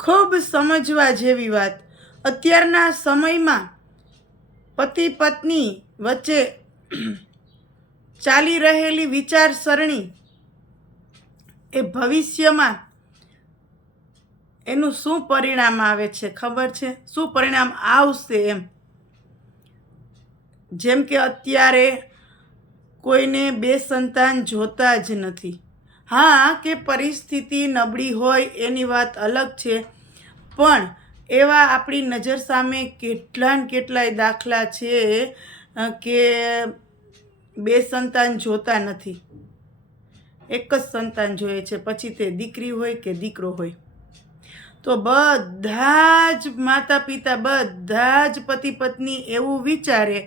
ખૂબ સમજવા જેવી વાત. અત્યારના સમયમાં પતિ પત્ની વચ્ચે ચાલી રહેલી વિચારસરણી એ ભવિષ્યમાં એનું શું પરિણામ આવે છે ખબર છે? શું પરિણામ આવશે એમ? જેમ કે અત્યારે કોઈને બે સંતાન જોતા જ નથી. હા, કે પરિસ્થિતિ નબળી હોય એની વાત અલગ છે, પણ એવા આપણી નજર સામે કેટલાય દાખલા છે કે બે સંતાન જોતા નથી, એક જ સંતાન જોઈએ છે, પછી તે દીકરી હોય કે દીકરો હોય. તો બધા જ માતા પિતા, બધા જ પતિ પત્ની એવું વિચારે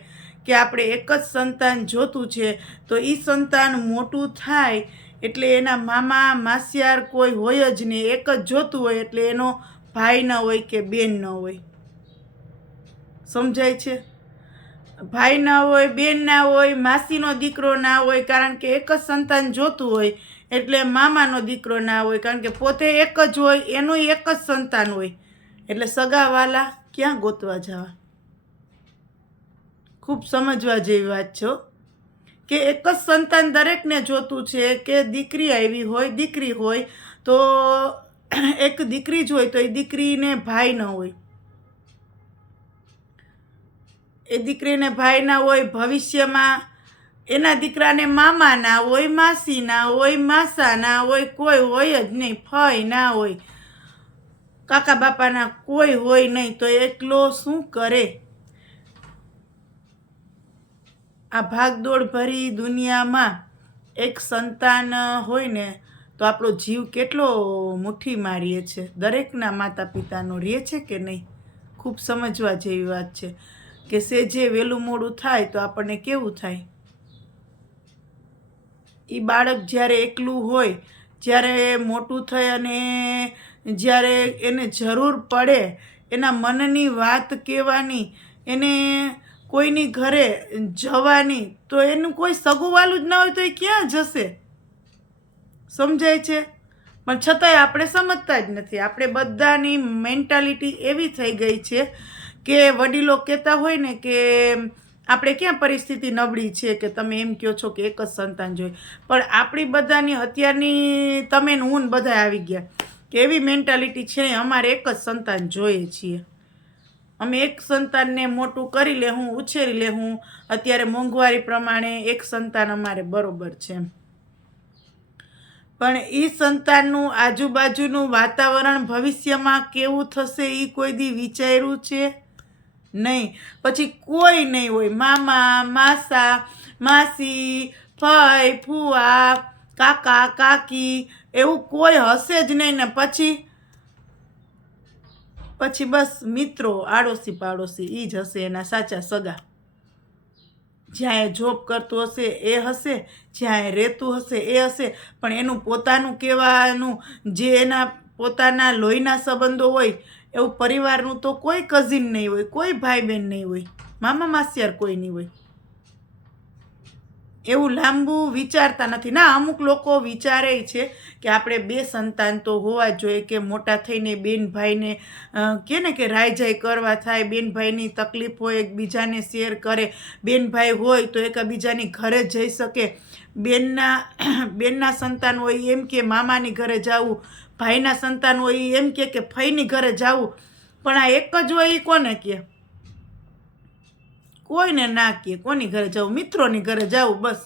કે આપણે એક જ સંતાન જોતું છે, તો એ સંતાન મોટું થાય એટલે એના મામા માસિયાર કોઈ હોય જ નહીં. એક જ જોતું હોય એટલે એનો ભાઈ ન હોય કે બેન ન હોય. સમજાય છે? ભાઈ ના હોય, બેન ના હોય, માસીનો દીકરો ના હોય, કારણ કે એક જ સંતાન જોતું હોય. એટલે મામાનો દીકરો ના હોય, કારણ કે પોતે એક જ હોય, એનું એક જ સંતાન હોય. એટલે સગાવાલા ક્યાં ગોતવા જવા? ખૂબ સમજવા જેવી વાત છે કે એક જ સંતાન દરેકને જોતું છે, કે દીકરી આવી હોય, દીકરી હોય તો એક દીકરી જ હોય તો એ દીકરીને ભાઈ ન હોય, એ દીકરીને ભાઈ ના હોય. ભવિષ્યમાં એના દીકરાને મામા ના હોય, માસી ના હોય, માસા ના હોય, કોઈ હોય જ નહીં. ફઈ ના હોય, કાકા બાપાના કોઈ હોય નહીં, તો એકલો શું કરે? આ ભાગદોડ ભરી દુનિયામાં એક સંતાન હોય ને તો આપણો જીવ કેટલો મુઠ્ઠી મારીએ છે. દરેકના માતા પિતાનો રહે છે કે નહીં? ખૂબ સમજવા જેવી વાત છે કે સેજે વહેલું મોડું થાય તો આપણને કેવું થાય? એ બાળક જ્યારે એકલું હોય, જ્યારે મોટું થઈ અને જ્યારે એને જરૂર પડે એના મનની વાત કહેવાની, એને કોઈની ઘરે જવાની, તો એનું કોઈ સગુવાલું જ ના હોય તો એ ક્યાં જશે? સમજાય છે? પણ છતાંય આપણે સમજતા જ નથી. આપણે બધાની મેન્ટાલિટી એવી થઈ ગઈ છે કે વડીલો કહેતા હોય ને કે આપણે ક્યાં પરિસ્થિતિ નબળી છે કે તમે એમ કહો છો કે એક જ સંતાન જોઈએ. પણ આપણી બધાની અત્યારની તમે ને હું બધા આવી ગયા કે એવી મેન્ટાલિટી છે, અમારે એક જ સંતાન જોઈએ છીએ. અમે એક સંતાનને મોટું કરી લેવું, ઉછેરી લેવું. અત્યારે મોંઘવારી પ્રમાણે એક સંતાન અમારે બરોબર છે. પણ એ સંતાનનું આજુબાજુનું વાતાવરણ ભવિષ્યમાં કેવું થશે એ કોઈ દી વિચાર્યું છે? નહીં. પછી કોઈ નહીં હોય, મામા, માસા, માસી, ફઈ, ફુવા, કાકા, કાકી, એવું કોઈ હશે જ નહીં. ને પછી બસ મિત્રો, આડોશી પાડોશી એ જ હશે એના સાચા સગા. જ્યાં એ જોબ કરતું હશે એ હશે, જ્યાં એ રહેતું હશે એ હશે, પણ એનું પોતાનું કહેવાનું, જે એના પોતાના લોહીના સંબંધો હોય એવું પરિવારનું તો કોઈ કઝિન નહીં હોય, કોઈ ભાઈ બહેન નહીં હોય, મામા માસિયાર કોઈ નહીં હોય. એવું લાંબુ વિચારતા નથી. ના, અમુક લોકો વિચારે છે કે આપણે બે સંતાન તો હોવા જોઈએ, કે મોટા થઈને બેન ભાઈને કે ને કે રાયજાઈ કરવા થાય, બેન ભાઈની તકલીફ હોય એકબીજાને શેર કરે, બેન ભાઈ હોય તો એકબીજાની ઘરે જઈ શકે. બેનના સંતાન હોય એમ કે મામાની ઘરે જવું, ભાઈના સંતાન હોય એમ કે ફઈની ઘરે જવું. પણ આ એક જ હોય એ કોને કહે? કોઈને ના કહે. કોની ઘરે જવું? મિત્રોની ઘરે જવું, બસ.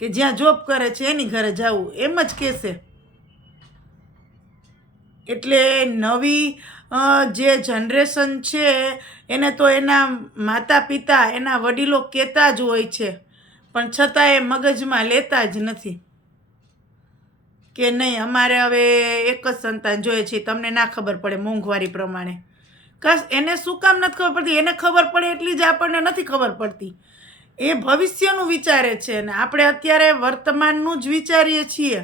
કે જ્યાં જોબ કરે છે એની ઘરે જવું, એમ જ કહેશે. એટલે નવી જે જનરેશન છે એને તો એના માતા પિતા, એના વડીલો કહેતા જ હોય છે, પણ છતાં એ મગજમાં લેતા જ નથી કે નહીં અમારે હવે એક જ સંતાન જોઈએ છે. તમને ના ખબર પડે મોંઘવારી પ્રમાણે? કાશ એને શું કામ નથી ખબર પડતી? એને ખબર પડે એટલી જ આપણને નથી ખબર પડતી. એ ભવિષ્યનું વિચારે છે ને આપણે અત્યારે વર્તમાનનું જ વિચારીએ છીએ.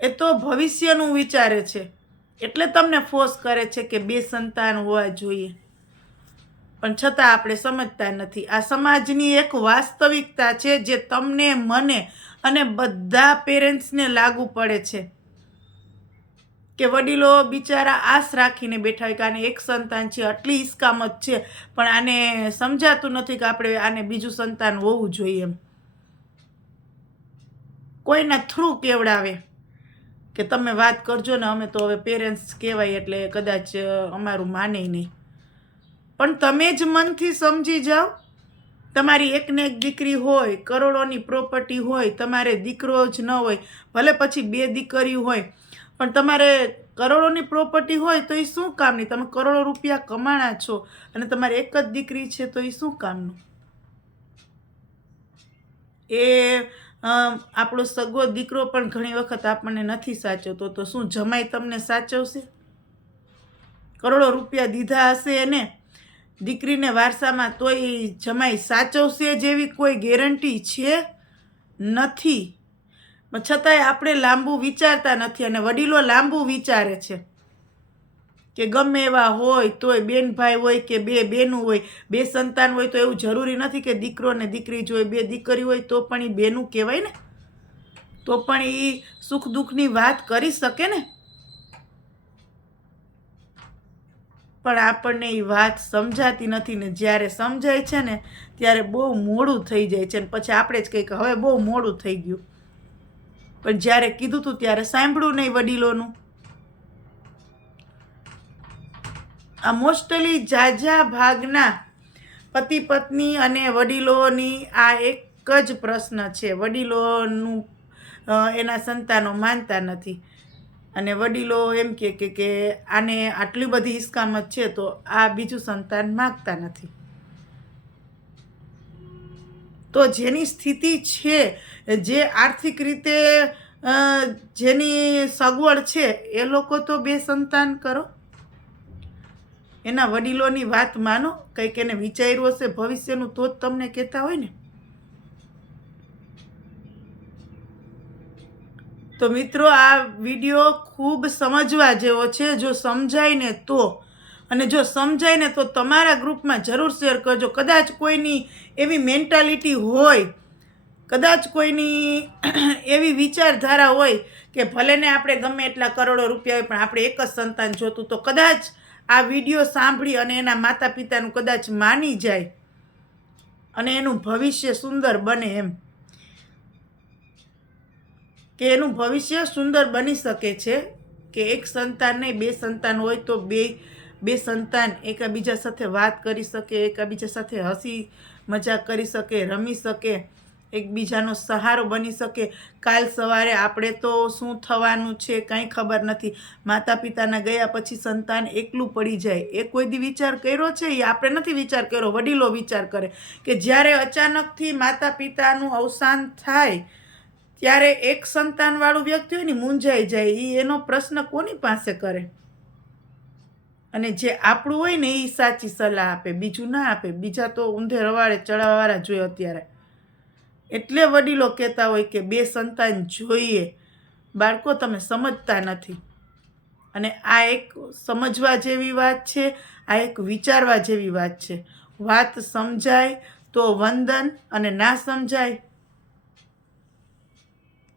એ તો ભવિષ્યનું વિચારે છે. એટલે તમને ફોર્સ કરે છે કે બે સંતાન હોવા જોઈએ, પણ છતાં આપણે સમજતા નથી. આ સમાજની એક વાસ્તવિકતા છે જે તમને, મને અને બધા પેરેન્ટ્સને લાગુ પડે છે. કે વડીલો બિચારા આશ રાખીને બેઠા હોય કે આને એક સંતાન છે, આટલી ઈસ્કામત છે, પણ આને સમજાતું નથી કે આપણે આને બીજું સંતાન હોવું જોઈએ એમ. કોઈના થ્રુ કેવડાવે કે તમે વાત કરજો ને, અમે તો હવે પેરેન્ટ્સ કહેવાય એટલે કદાચ અમારું માને નહીં. પણ તમે જ મનથી સમજી જાઓ. તમારી એકને એક દીકરી હોય, કરોડોની પ્રોપર્ટી હોય, તમારે દીકરો જ ન હોય, ભલે પછી 2 દીકરીઓ હોય, પણ તમારે કરોડોની પ્રોપર્ટી હોય તો એ શું કામની? તમે કરોડો રૂપિયા કમાણા છો અને તમારે એક જ દીકરી છે તો એ શું કામનું? એ આપણો સગો દીકરો પણ ઘણી વખત આપણને નથી સાચવતો, તો શું જમાઈ તમને સાચવશે? કરોડો રૂપિયા દીધા હશે એને દીકરીને વારસામાં, તોય જમાઈ સાચવશે જેવી કોઈ ગેરંટી છે નથી. પણ છતાંય આપણે લાંબુ વિચારતા નથી અને વડીલો લાંબુ વિચારે છે કે ગમે એવા હોય તોય, બેન ભાઈ હોય કે 2 બેનું હોય, 2 સંતાન હોય તો એવું જરૂરી નથી કે દીકરો ને દીકરી જ હોય. 2 દીકરી હોય તો પણ એ બેનું કહેવાય ને, તો પણ એ સુખ દુઃખની વાત કરી શકે ને. પણ આપણને એ વાત સમજાતી નથી ને જ્યારે સમજાય છે ને ત્યારે બહુ મોડું થઈ જાય છે ને પછી આપણે જ કહીએ કે હવે બહુ મોડું થઈ ગયું. પણ જ્યારે કીધું હતું ત્યારે સાંભળ્યું નહીં વડીલોનું. આ મોસ્ટલી ઝાઝા ભાગના પતિ પત્ની અને વડીલોની આ એક જ પ્રશ્ન છે. વડીલોનું એના સંતાનો માનતા નથી અને વડીલો એમ કે આને આટલી બધી ઈસ્કામત છે તો આ બીજું સંતાન માગતા નથી. તો જેની સ્થિતિ છે, જે આર્થિક રીતે જેની સગવડ છે એ લોકો તો 2 સંતાન કરો. એના વડીલોની વાત માનો. કંઈક એને વિચાર્યું હશે ભવિષ્યનું તો જ તમને કહેતા હોય ને. તો મિત્રો, આ વિડીયો ખૂબ સમજવા જેવો છે. જો સમજાય ને તો, અને જો સમજાય ને તો તમારા ગ્રુપમાં જરૂર શેર કરજો. કદાચ કોઈની એવી મેન્ટાલિટી હોય, કદાચ કોઈની એવી વિચારધારા હોય કે ભલે ને આપણે ગમે એટલા કરોડો રૂપિયા હોય પણ આપણે એક જ સંતાન જોતું, તો કદાચ આ વિડીયો સાંભળી અને એના માતા પિતાનું કદાચ માની જાય અને એનું ભવિષ્ય સુંદર બને એમ, કે એનું ભવિષ્ય સુંદર બની શકે છે કે એક સંતાન નહીં 2 સંતાન હોય તો બે સંતાન એકબીજા સાથે વાત કરી શકે, એકબીજા સાથે હસી મજાક કરી શકે, રમી શકે, એકબીજાનો સહારો બની શકે. કાલ સવારે આપણે તો શું થવાનું છે કંઈ ખબર નથી. માતા પિતાના ગયા પછી સંતાન એકલું પડી જાય, એ કોઈ દી વિચાર કર્યો છે? એ આપણે નથી વિચાર કર્યો, વડીલો વિચાર કરે કે જ્યારે અચાનકથી માતા પિતાનું અવસાન થાય ત્યારે એક સંતાનવાળું વ્યક્તિ હોય ને મૂંઝાઈ જાય. એ એનો પ્રશ્ન કોની પાસે કરે? અને જે આપણું હોય ને એ સાચી સલાહ આપે, બીજું ના આપે. બીજા તો ઊંધે રવાડે ચડાવવાળા જોઈએ અત્યારે. એટલે વડીલો કહેતા હોય કે 2 સંતાન જોઈએ. બાળકો, તમે સમજતા નથી. અને આ એક સમજવા જેવી વાત છે, આ એક વિચારવા જેવી વાત છે. વાત સમજાય તો વંદન, અને ના સમજાય